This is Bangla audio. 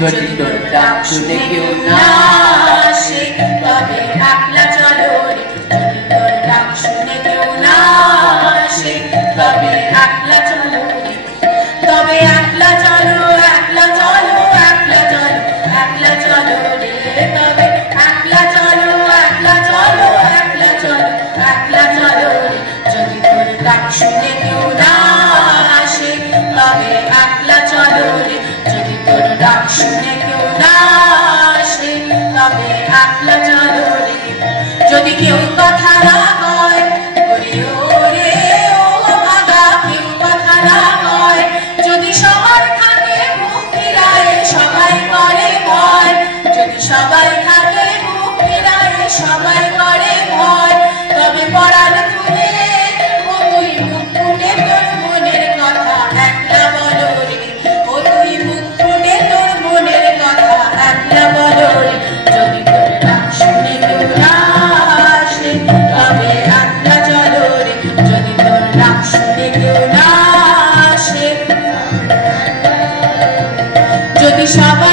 যদি তোর ডাক শুনে কেউ না আসে তবে একলা চলো রে। যদি তোর ডাক শুনে কেউ না আসে তবে একলা চলো রে। তবে একলা চলো, একলা চলো, একলা চলো, একলা চলো রে। তবে একলা চলো, একলা চলো, একলা চলো, একলা চলো রে। যদি তোর ডাক শুনে কেউ না আসে তবে একলা চলো রে। যদি তোর ডাক শুনে কেউ না আসে তবে একলা চলো রে। যদি কেউ কথা না কয় ওরে ওরে ও ভাগা, কেউ কথা না কয়, যদি সবার থাকে মুখ ফিরায় সবাই করে ভয়, যদি সবাই থাকে মুখ ফিরায় সবাই করে ভয়, তবে পরাণ খুলে ও তুই মুখ ফুটে তোর মনের কথা একলা বলো রে। ও তুই মুখ ফুটে তোর মনের কথা একলা বলো রে। যদি তোর ডাক শুনে কেউ না আসে তবে একলা চলো রে। যদি তোর ডাক শুনে কেউ না আসে, যদি সবাই